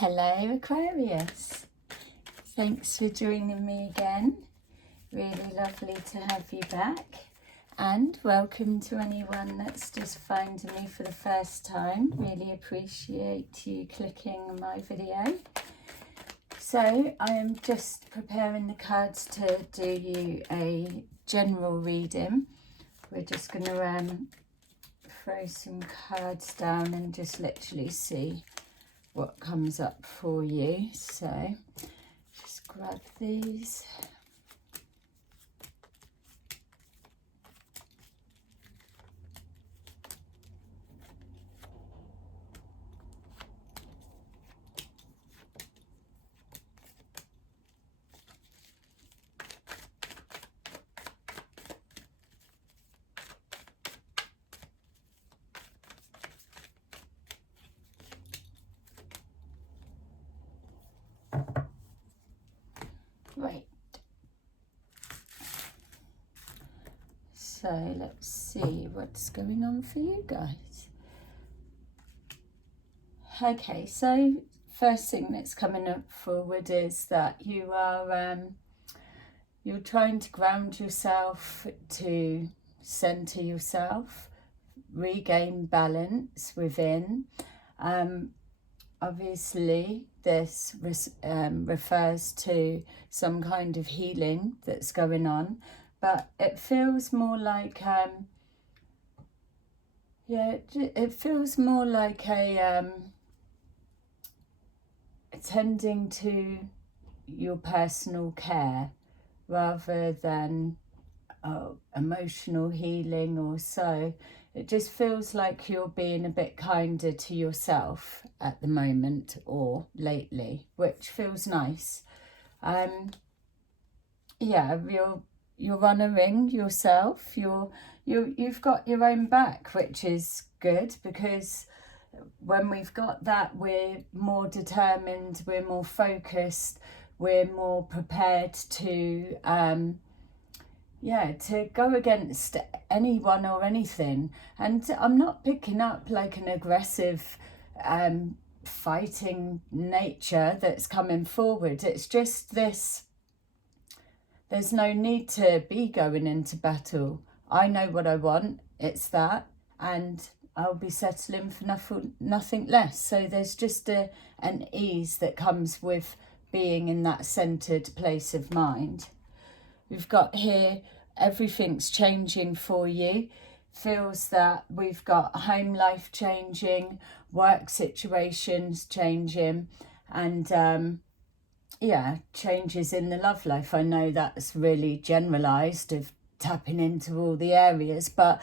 Hello Aquarius, thanks for joining me again. Really lovely to have you back, and welcome to anyone that's just finding me for the first time. Really appreciate you clicking on my video. So I am just preparing the cards to do you a general reading. We're just going to throw some cards down and just literally see what comes up for you. So just grab these. Right, so let's see what's going on for you guys. Okay, so first thing that's coming up forward is that you are you're trying to ground yourself, to center yourself, regain balance within. Obviously this refers to some kind of healing that's going on, but it feels more like it feels more like a attending to your personal care rather than emotional healing or so. It just feels like you're being a bit kinder to yourself at the moment or lately, which feels nice. Yeah, you're honouring yourself. You've got your own back, which is good, because when we've got that, we're more determined, we're more focused, we're more prepared to to go against anyone or anything. And I'm not picking up like an aggressive fighting nature that's coming forward. It's just this, there's no need to be going into battle. I know what I want, it's that, and I'll be settling for nothing less. So there's just an ease that comes with being in that centered place of mind. We've got here, everything's changing for you. Feels that we've got home life changing, work situations changing, and changes in the love life. I know that's really generalised of tapping into all the areas, but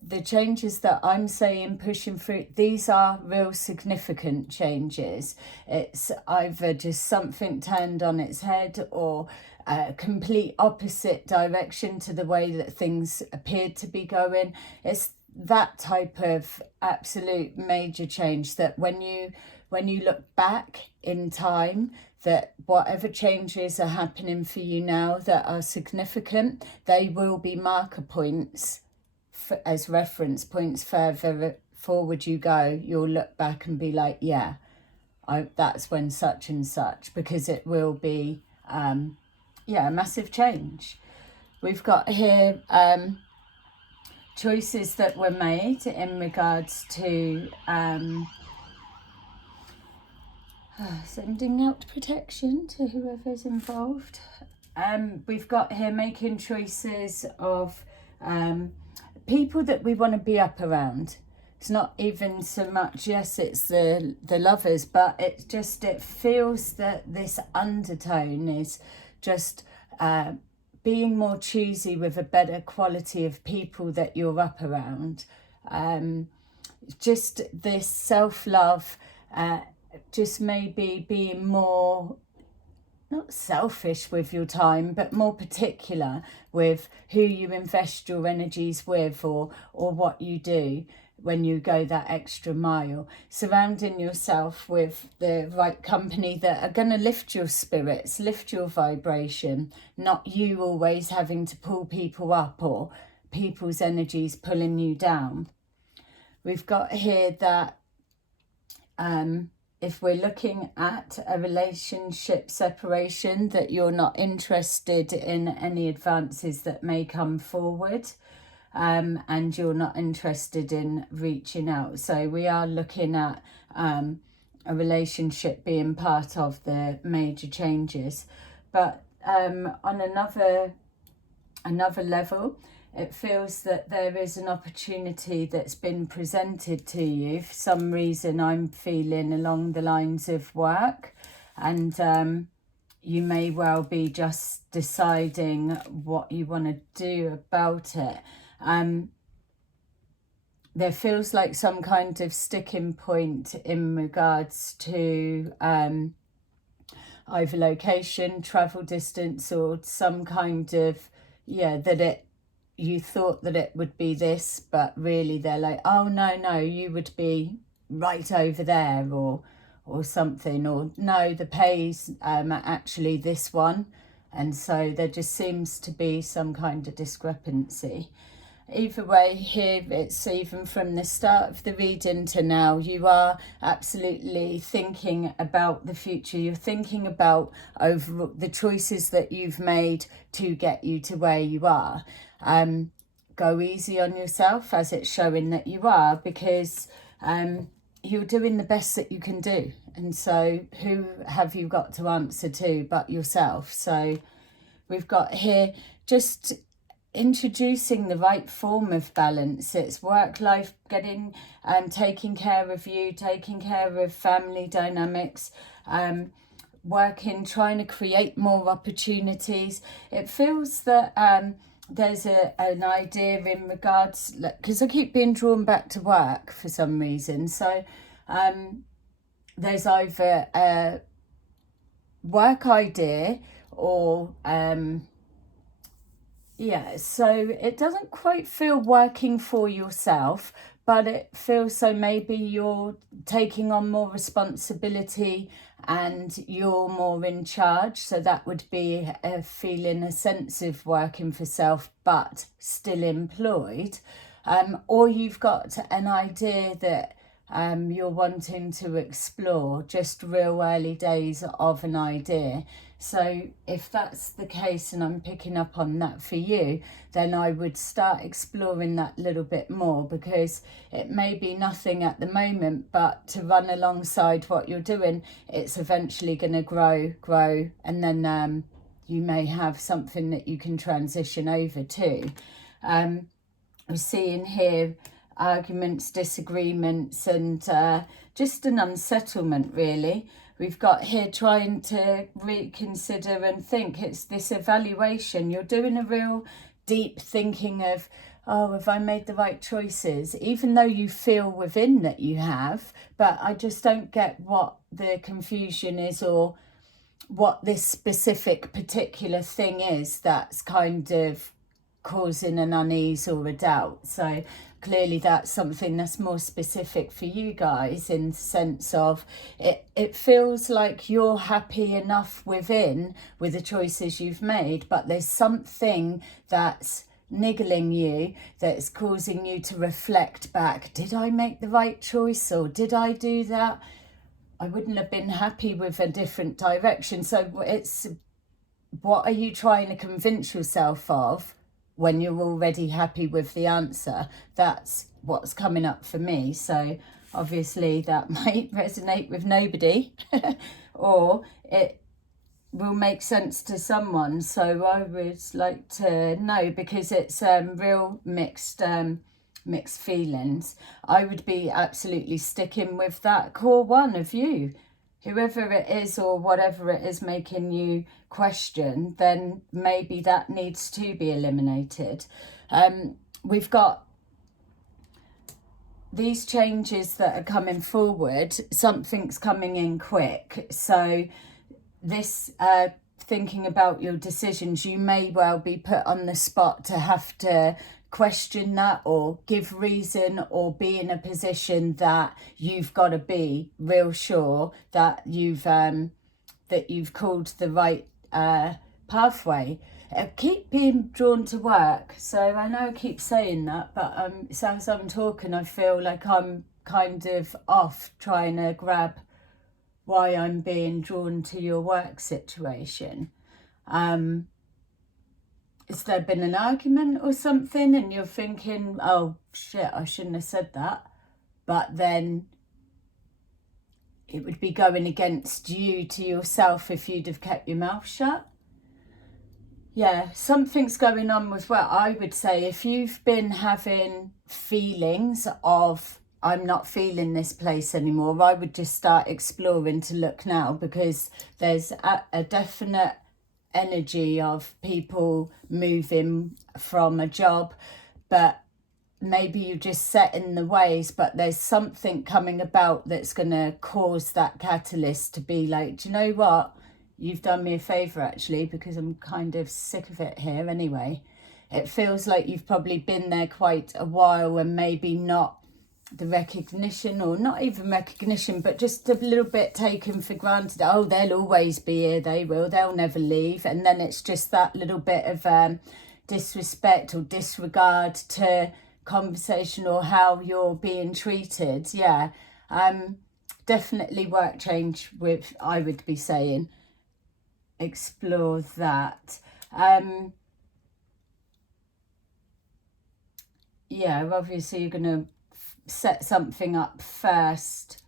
the changes that I'm saying pushing through, these are real significant changes. It's either just something turned on its head or a complete opposite direction to the way that things appeared to be going. It's that type of absolute major change that when you look back in time, that whatever changes are happening for you now that are significant, they will be marker points as reference points. Further forward you go, you'll look back and be like, yeah, that's when such and such, because it will be a massive change. We've got here choices that were made in regards to sending out protection to whoever's involved. We've got here making choices of people that we want to be up around. It's not even so much, yes, it's the lovers, but it feels that this undertone is just being more choosy with a better quality of people that you're up around. Just this self-love, just maybe being more, not selfish with your time, but more particular with who you invest your energies with, or what you do when you go that extra mile. Surrounding yourself with the right company that are going to lift your spirits, lift your vibration, not you always having to pull people up or people's energies pulling you down. We've got here that if we're looking at a relationship separation, that you're not interested in any advances that may come forward, and you're not interested in reaching out. So we are looking at a relationship being part of the major changes. But on another level, it feels that there is an opportunity that's been presented to you. For some reason, I'm feeling along the lines of work, and you may well be just deciding what you want to do about it. There feels like some kind of sticking point in regards to either location, travel distance, or some kind of, that you thought that it would be this, but really they're like, oh no, you would be right over there, or something, or no, the pay's actually this one. And so there just seems to be some kind of discrepancy. Either way, here it's even from the start of the reading to now, you are absolutely thinking about the future. You're thinking about over the choices that you've made to get you to where you are. Go easy on yourself, as it's showing that you are, because you're doing the best that you can do. And so who have you got to answer to but yourself? So we've got here just introducing the right form of balance. It's work life, getting taking care of you, taking care of family dynamics, working, trying to create more opportunities. It feels that there's an idea in regards, because I keep being drawn back to work for some reason. So there's either a work idea or so it doesn't quite feel working for yourself, but it feels so maybe you're taking on more responsibility and you're more in charge. So that would be a feeling, a sense of working for self, but still employed. Or you've got an idea that you're wanting to explore, just real early days of an idea. So if that's the case, and I'm picking up on that for you, then I would start exploring that a little bit more, because it may be nothing at the moment, but to run alongside what you're doing, it's eventually going to grow, and then you may have something that you can transition over to. I'm seeing here arguments, disagreements, and just an unsettlement, really. We've got here trying to reconsider and think. It's this evaluation. You're doing a real deep thinking of, oh, have I made the right choices? Even though you feel within that you have, but I just don't get what the confusion is, or what this specific particular thing is that's kind of causing an unease or a doubt. So clearly that's something that's more specific for you guys, in the sense of it feels like you're happy enough within with the choices you've made, but there's something that's niggling you, that's causing you to reflect back. Did I make the right choice, or did I do that? I wouldn't have been happy with a different direction. So it's, what are you trying to convince yourself of when you're already happy with the answer? That's what's coming up for me. So obviously that might resonate with nobody or it will make sense to someone. So I would like to know, because it's real mixed feelings. I would be absolutely sticking with that core one of you. Whoever it is or whatever it is making you question, then maybe that needs to be eliminated. We've got these changes that are coming forward. Something's coming in quick. So this thinking about your decisions, you may well be put on the spot to have to question that, or give reason, or be in a position that you've got to be real sure that you've called the right pathway. Keep being drawn to work. So I know I keep saying that, but so as I'm talking, I feel like I'm kind of off trying to grab why I'm being drawn to your work situation. Has there been an argument or something and you're thinking, oh shit, I shouldn't have said that, but then it would be going against you to yourself if you'd have kept your mouth shut? Yeah, something's going on with what I would say. If you've been having feelings of, I'm not feeling this place anymore, I would just start exploring to look now, because there's a definite energy of people moving from a job, but maybe you just set in the ways, but there's something coming about that's going to cause that catalyst to be like, do you know what? You've done me a favour, actually, because I'm kind of sick of it here anyway. It feels like you've probably been there quite a while and maybe not the recognition, or not even recognition, but just a little bit taken for granted. Oh, they'll always be here, they'll never leave. And then it's just that little bit of disrespect or disregard to conversation or how you're being treated. Yeah, definitely work change with, I would be saying, explore that. Yeah, obviously you're going to set something up first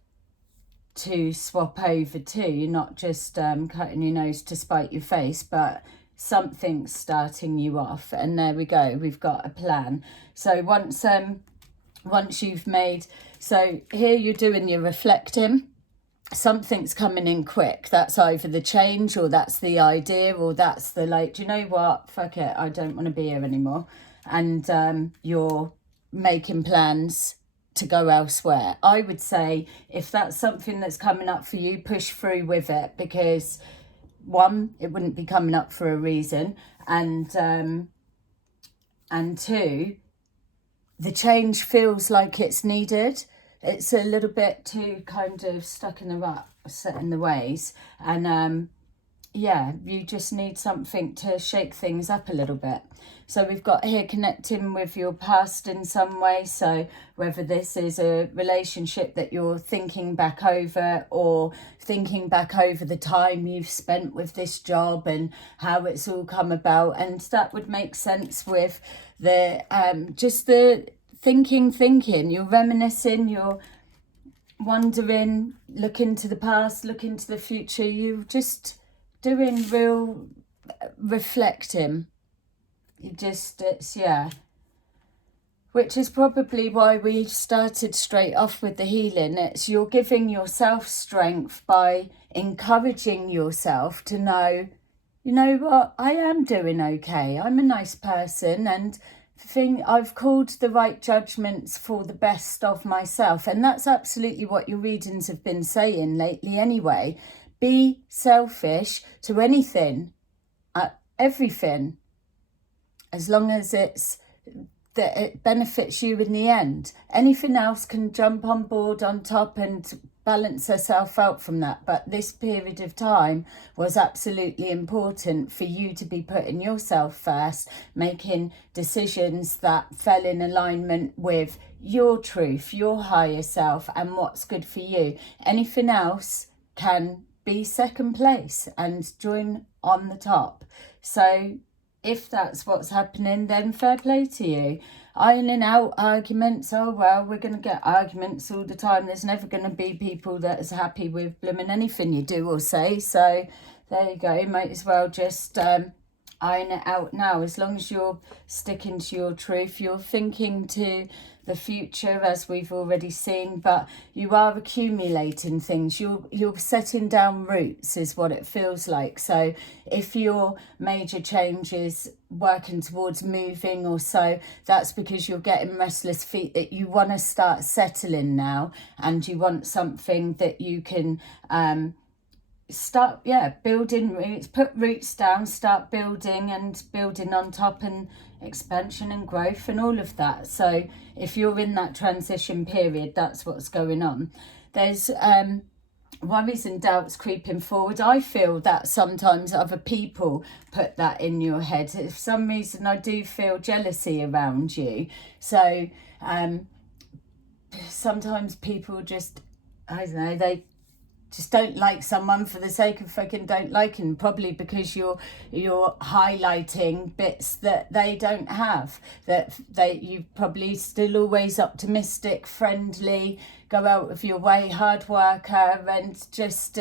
to swap over to. You're not just cutting your nose to spite your face, but something's starting you off. And there we go, we've got a plan. So once you've made, so here you're doing your reflecting, something's coming in quick. That's either the change, or that's the idea, or that's the like, do you know what, fuck it, I don't want to be here anymore. And you're making plans to go elsewhere. I would say if that's something that's coming up for you, push through with it, because one, it wouldn't be coming up for a reason, and two, the change feels like it's needed. It's a little bit too kind of stuck in the rut, set in the ways, and yeah, you just need something to shake things up a little bit. So we've got here connecting with your past in some way. So whether this is a relationship that you're thinking back over, or thinking back over the time you've spent with this job and how it's all come about. And that would make sense with the just the thinking, you're reminiscing, you're wondering, looking to the past, looking to the future, you're just doing real reflecting. You just, it's, yeah, which is probably why we started straight off with the healing. It's you're giving yourself strength by encouraging yourself to know, you know what, I am doing okay, I'm a nice person, and I've called the right judgments for the best of myself. And that's absolutely what your readings have been saying lately anyway. Be selfish to anything, everything, as long as it's that it benefits you in the end. Anything else can jump on board on top and balance herself out from that. But this period of time was absolutely important for you to be putting yourself first, making decisions that fell in alignment with your truth, your higher self, and what's good for you. Anything else can be second place and join on the top. So if that's what's happening, then fair play to you. Ironing out arguments, oh well, we're going to get arguments all the time. There's never going to be people that is happy with blooming anything you do or say. So there you go, might as well just iron it out now. As long as you're sticking to your truth, you're thinking to the future, as we've already seen, but you are accumulating things. You're setting down roots is what it feels like. So if your major change is working towards moving or so, that's because you're getting restless feet, that you want to start settling now, and you want something that you can start building roots, put roots down, start building, and building on top, and expansion and growth and all of that. So if you're in that transition period, that's what's going on. There's worries and doubts creeping forward. I feel that sometimes other people put that in your head. For some reason I do feel jealousy around you. So sometimes people just, I don't know, just don't like someone for the sake of fucking don't liking, probably because you're highlighting bits that they don't have, you probably still always optimistic, friendly, go out of your way, hard worker, and just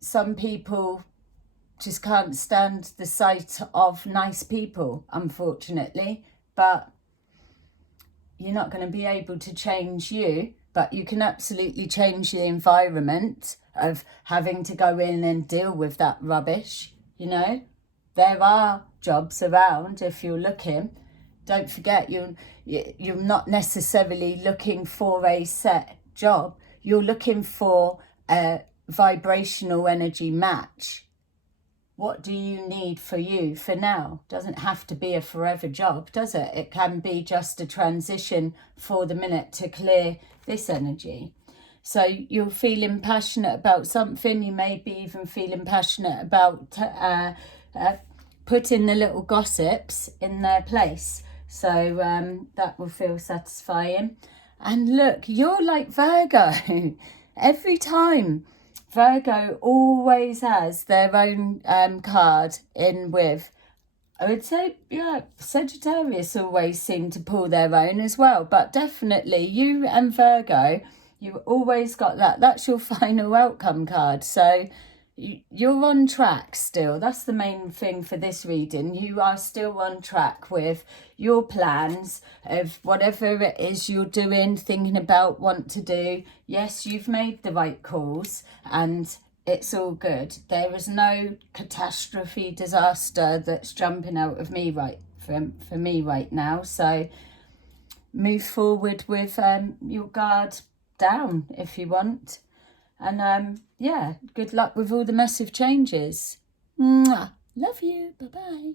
some people just can't stand the sight of nice people, unfortunately. But you're not going to be able to change you, but you can absolutely change the environment of having to go in and deal with that rubbish. You know, there are jobs around if you're looking. Don't forget, you're not necessarily looking for a set job. You're looking for a vibrational energy match. What do you need for you for now? Doesn't have to be a forever job, does it? It can be just a transition for the minute to clear this energy. So you're feeling passionate about something. You may be even feeling passionate about putting the little gossips in their place. So that will feel satisfying. And look, you're like Virgo. Every time. Virgo always has their own card in with, I would say, yeah, Sagittarius always seem to pull their own as well. But definitely you and Virgo, you've always got that. That's your final outcome card. So you're on track still. That's the main thing for this reading. You are still on track with your plans of whatever it is you're doing, thinking about, want to do. Yes, you've made the right calls and it's all good. There is no catastrophe, disaster that's jumping out of me for me right now. So move forward with your guard down if you want. And yeah, good luck with all the massive changes. Mwah. Love you. Bye-bye.